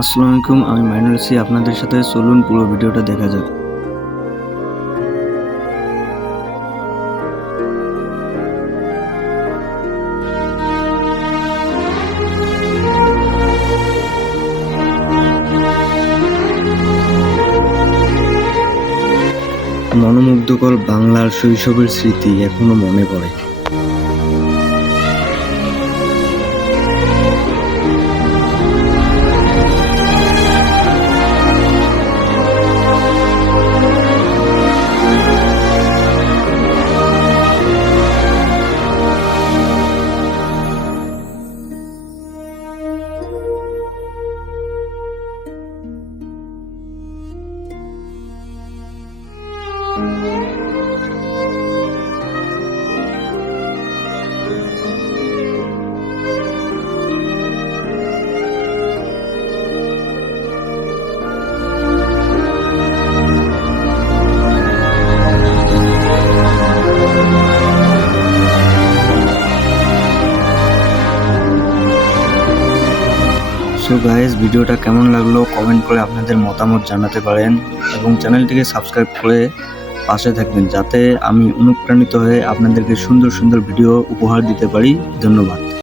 আসসালামু আলাইকুম, আমি মাইনুল আছি আপনাদের সাথে। চলুন পুরো ভিডিওটা দেখা যাক। মনোমুগ্ধকর বাংলার শৈশবের স্মৃতি এখনো মনে পড়ে। সো গাইস, ভিডিওটা কেমন লাগলো কমেন্ট করে আপনাদের মতামত জানাতে পারেন এবং চ্যানেলটিকে সাবস্ক্রাইব করে পাশে থাকবেন যাতে আমি অনুপ্রাণিত হয়ে আপনাদেরকে সুন্দর সুন্দর ভিডিও উপহার দিতে পারি। ধন্যবাদ।